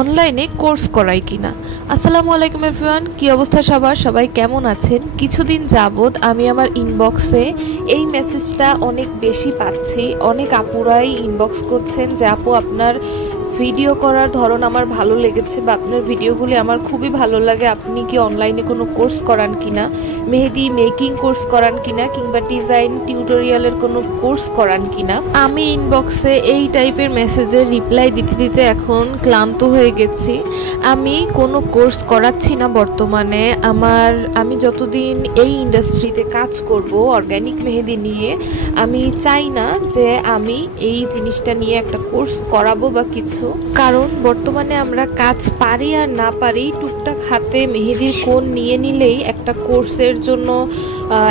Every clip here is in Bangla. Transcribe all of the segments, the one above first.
অনলাইনে কোর্স করাই কিনা। আসসালামু আলাইকুম এভরিওয়ান, কি অবস্থা সবার? সবাই কেমন আছেন? কিছুদিন যাবত আমি আমার ইনবক্সে এই মেসেজটা অনেক বেশি পাচ্ছি। অনেক আপুরাই ইনবক্স করছেন যে আপু আপনার ভিডিও করার ধরন আমার ভালো লেগেছে বা আপনার ভিডিওগুলি আমার খুবই ভালো লাগে, আপনি কি অনলাইনে কোনো কোর্স করান কিনা, মেহেদি মেকিং কোর্স করান কিনা, কিংবা ডিজাইন টিউটোরিয়ালের কোনো কোর্স করান কিনা। আমি ইনবক্সে এই টাইপের মেসেজের রিপ্লাই দিতে দিতে এখন ক্লান্ত হয়ে গেছি। আমি কোনো কোর্স করাচ্ছি না বর্তমানে। আমি যতদিন এই ইন্ডাস্ট্রিতে কাজ করব অর্গানিক মেহেদি নিয়ে, আমি চাই না যে আমি এই জিনিসটা নিয়ে একটা কোর্স করাবো বা কিছু। কারণ বর্তমানে আমরা কাজ পারি আর না পারি টুকটাক হাতে মেহেদির কোণ নিয়ে নিলেই একটা কোর্সের জন্য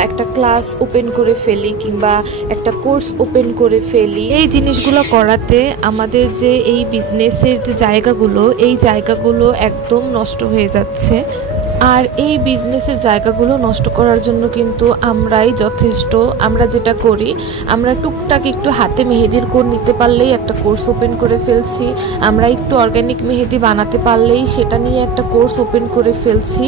একটা ক্লাস ওপেন করে ফেলি কিংবা একটা কোর্স ওপেন করে ফেলি। এই জিনিসগুলো করাতে আমাদের যে এই বিজনেসের যে জায়গাগুলো, এই জায়গাগুলো একদম নষ্ট হয়ে যাচ্ছে। আর এই বিজনেসের জায়গাগুলো নষ্ট করার জন্য কিন্তু আমরাই যথেষ্ট। আমরা যেটা করি, আমরা টুকটাক একটু হাতে মেহেদির কোণ নিতে পারলেই একটা কোর্স ওপেন করে ফেলছি। আমরা একটু অর্গানিক মেহেদি বানাতে পারলেই সেটা নিয়ে একটা কোর্স ওপেন করে ফেলছি।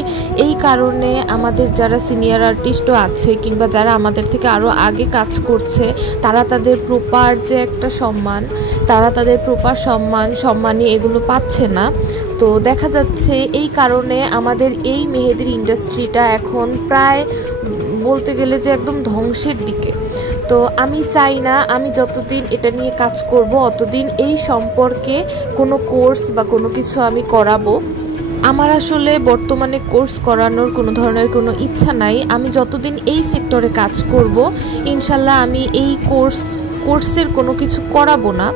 এই কারণে আমাদের যারা সিনিয়র আর্টিস্টও আছে কিংবা যারা আমাদের থেকে আরও আগে কাজ করছে, তারা তাদের প্রপার যে একটা সম্মান, তারা তাদের প্রপার সম্মানই এগুলো পাচ্ছে না। তো দেখা যাচ্ছে এই কারণে আমাদের এই মেহেদির ইন্ডাস্ট্রিটা এখন প্রায় বলতে গেলে যে একদম ধ্বংসের দিকে। তো আমি চাই না আমি যতদিন এটা নিয়ে কাজ করব অতদিন এই সম্পর্কে কোনো কোর্স বা কোনো কিছু আমি করাবো। আমার আসলে বর্তমানে কোর্স করানোর কোনো ধরনের কোনো ইচ্ছা নাই। আমি যতদিন এই সেক্টরে কাজ করব ইনশাল্লাহ আমি এই কোর্সের কোনো কিছু করাবো না।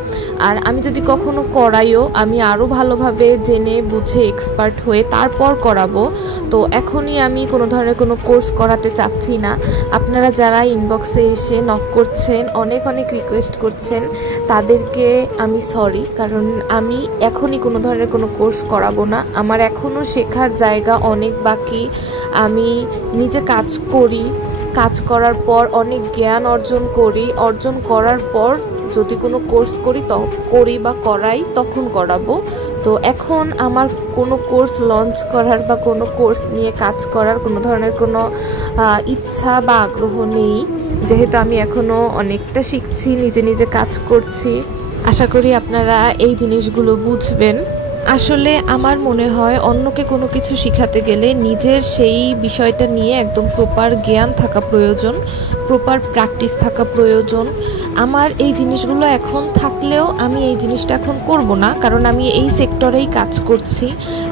আর আমি যদি কখনো করাইও, আমি আরও ভালোভাবে জেনে বুঝে এক্সপার্ট হয়ে তারপর করাবো। তো এখনই আমি কোনো ধরনের কোনো কোর্স করাতে চাচ্ছি না। আপনারা যারা ইনবক্সে এসে নক করছেন, অনেক অনেক রিকোয়েস্ট করছেন, তাদেরকে আমি সরি, কারণ আমি এখনই কোনো ধরনের কোনো কোর্স করাবো না। আমার এখনও শেখার জায়গা অনেক বাকি। আমি নিজে কাজ করি, কাজ করার পর অনেক জ্ঞান অর্জন করার পর যদি কোনো কোর্স করি বা করাই তখন করাবো। তো এখন আমার কোনো কোর্স লঞ্চ করার বা কোনো কোর্স নিয়ে কাজ করার কোনো ধরনের কোনো ইচ্ছা বা আগ্রহ নেই, যেহেতু আমি এখনও অনেকটা শিখছি, নিজে নিজে কাজ করছি। আশা করি আপনারা এই জিনিসগুলো বুঝবেন। আসলে আমার মনে হয় অন্যকে কোনো কিছু শেখাতে গেলে নিজের সেই বিষয়টা নিয়ে একদম প্রপার জ্ঞান থাকা প্রয়োজন, প্রপার প্র্যাকটিস থাকা প্রয়োজন। আমার এই জিনিসগুলো এখন থাকলেও আমি এই জিনিসটা এখন করব না, কারণ আমি এই সেক্টরেই কাজ করছি।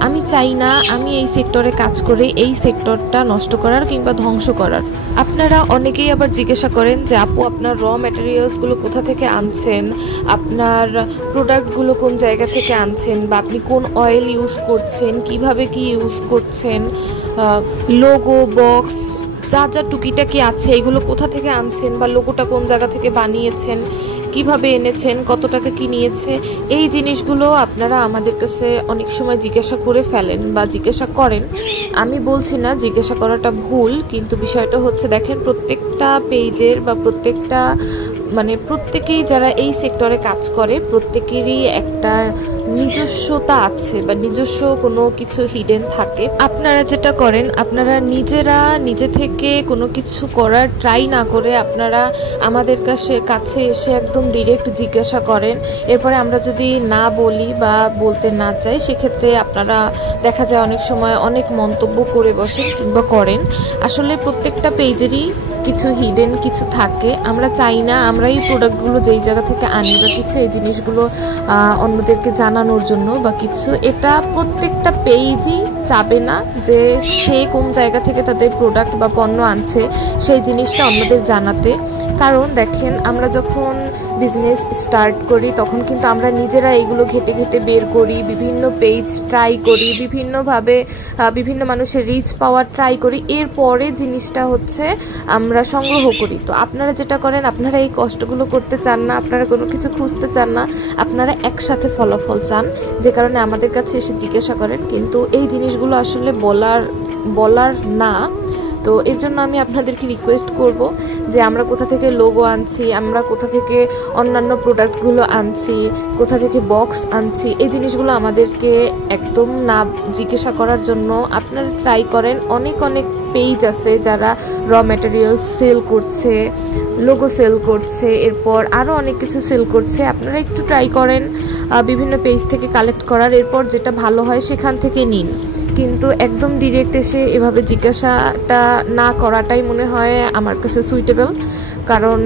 আমি চাই না আমি এই সেক্টরে কাজ করে এই সেক্টরটা নষ্ট করার কিংবা ধ্বংস করার। আপনারা অনেকেই আবার জিজ্ঞাসা করেন যে আপু আপনার র ম্যাটেরিয়ালসগুলো কোথা থেকে আনছেন, আপনার প্রোডাক্টগুলো কোন জায়গা থেকে আনছেন, বা আপনি কোন অয়েল ইউজ করছেন, কিভাবে কি ইউজ করছেন, লোগো বক্স যা যা টুকিটাকি আছে এগুলো কোথা থেকে আনছেন, বা লোগোটা কোন জায়গা থেকে বানিয়েছেন, কিভাবে এনেছেন, কত টাকা কি নিয়েছে, এই জিনিসগুলো আপনারা আমাদের কাছে অনেক সময় জিজ্ঞাসা করে ফেলেন বা জিজ্ঞাসা করেন। আমি বলছি না জিজ্ঞাসা করাটা ভুল, কিন্তু বিষয়টা হচ্ছে দেখেন প্রত্যেকটা পেজের বা প্রত্যেকেই যারা এই সেক্টরে কাজ করে প্রত্যেকেরই একটা নিজস্বতা আছে বা নিজস্ব কোনো কিছু হিডেন থাকে। আপনারা যেটা করেন, আপনারা নিজে থেকে কোনো কিছু করার ট্রাই না করে আপনারা আমাদের কাছে এসে একদম ডিরেক্ট জিজ্ঞাসা করেন। এরপরে আমরা যদি না বলি বা বলতে না চাই, সেক্ষেত্রে আপনারা দেখা যায় অনেক সময় অনেক মন্তব্য করে বসেন কিংবা করেন। আসলে প্রত্যেকটা পেজেরই কিছু হিডেন কিছু থাকে। আমরা চাই না আমরা এই প্রোডাক্টগুলো যেই জায়গা থেকে আনি বা কিছু এই জিনিসগুলো অন্যদেরকে জানানোর জন্য বা কিছু, এটা প্রত্যেকটা পেজই চাবে না যে সে কোন জায়গা থেকে তাদের প্রোডাক্ট বা পণ্য আনছে সেই জিনিসটা অন্যদের জানাতে। কারণ দেখেন আমরা যখন বিজনেস স্টার্ট করি তখন কিন্তু আমরা নিজেরা এগুলো ঘেটে ঘেটে বের করি, বিভিন্ন পেজ ট্রাই করি, বিভিন্নভাবে বিভিন্ন মানুষের রিচ পাওয়ার ট্রাই করি, এরপরে জিনিসটা হচ্ছে আমরা সংগ্রহ করি। তো আপনারা যেটা করেন, আপনারা এই কষ্টগুলো করতে চান না, আপনারা কোনো কিছু খুঁজতে চান না, আপনারা একসাথে ফলাফল চান, যে কারণে আমাদের কাছে এসে জিজ্ঞাসা করেন। কিন্তু এই জিনিসগুলো আসলে বলার না। তো এর জন্য আমি আপনাদেরকে রিকোয়েস্ট করব যে আমরা কোথা থেকে লোগো আনছি, আমরা কোথা থেকে অন্যান্য প্রোডাক্টগুলো আনছি, কোথা থেকে বক্স আনছি, এই জিনিসগুলো আমাদেরকে একদম না জিজ্ঞাসা করার জন্য আপনারা ট্রাই করেন। অনেক অনেক পেজ আছে যারা র ম্যাটেরিয়ালস সেল করছে, লোগো সেল করছে, এরপর আরও অনেক কিছু সেল করছে। আপনারা একটু ট্রাই করেন বিভিন্ন পেজ থেকে কালেক্ট করার, এরপর যেটা ভালো হয় সেখান থেকে নিন। কিন্তু একদম ডিরেক্ট এসে এভাবে জিজ্ঞাসাটা না করাটাই মনে হয় আমার কাছে সুইটেবল। কারণ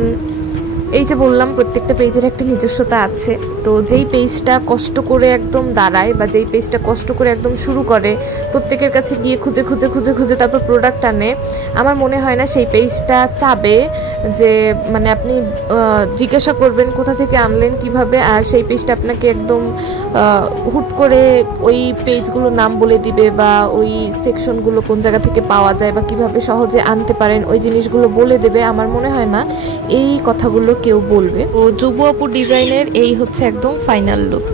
এই যে বললাম, প্রত্যেকটা পেজের একটা নিজস্বতা আছে। তো যেই পেজটা কষ্ট করে একদম দাঁড়ায় বা যেই পেজটা কষ্ট করে একদম শুরু করে, প্রত্যেকের কাছে গিয়ে খুঁজে খুঁজে খুঁজে খুঁজে তারপর প্রোডাক্ট আনে, আমার মনে হয় না সেই পেজটা চাবে যে মানে আপনি জিজ্ঞাসা করবেন কোথা থেকে আনলেন কিভাবে, আর সেই পেজটা আপনাকে একদম হুট করে ওই পেজগুলোর নাম বলে দিবে বা ওই সেকশনগুলো কোন জায়গা থেকে পাওয়া যায় বা কিভাবে সহজে আনতে পারেন ওই জিনিসগুলো বলে দেবে। আমার মনে হয় না এই কথাগুলো কেউ বলবে। ও যুব আপু ডিজাইনের এই হচ্ছে একদম ফাইনাল লুক।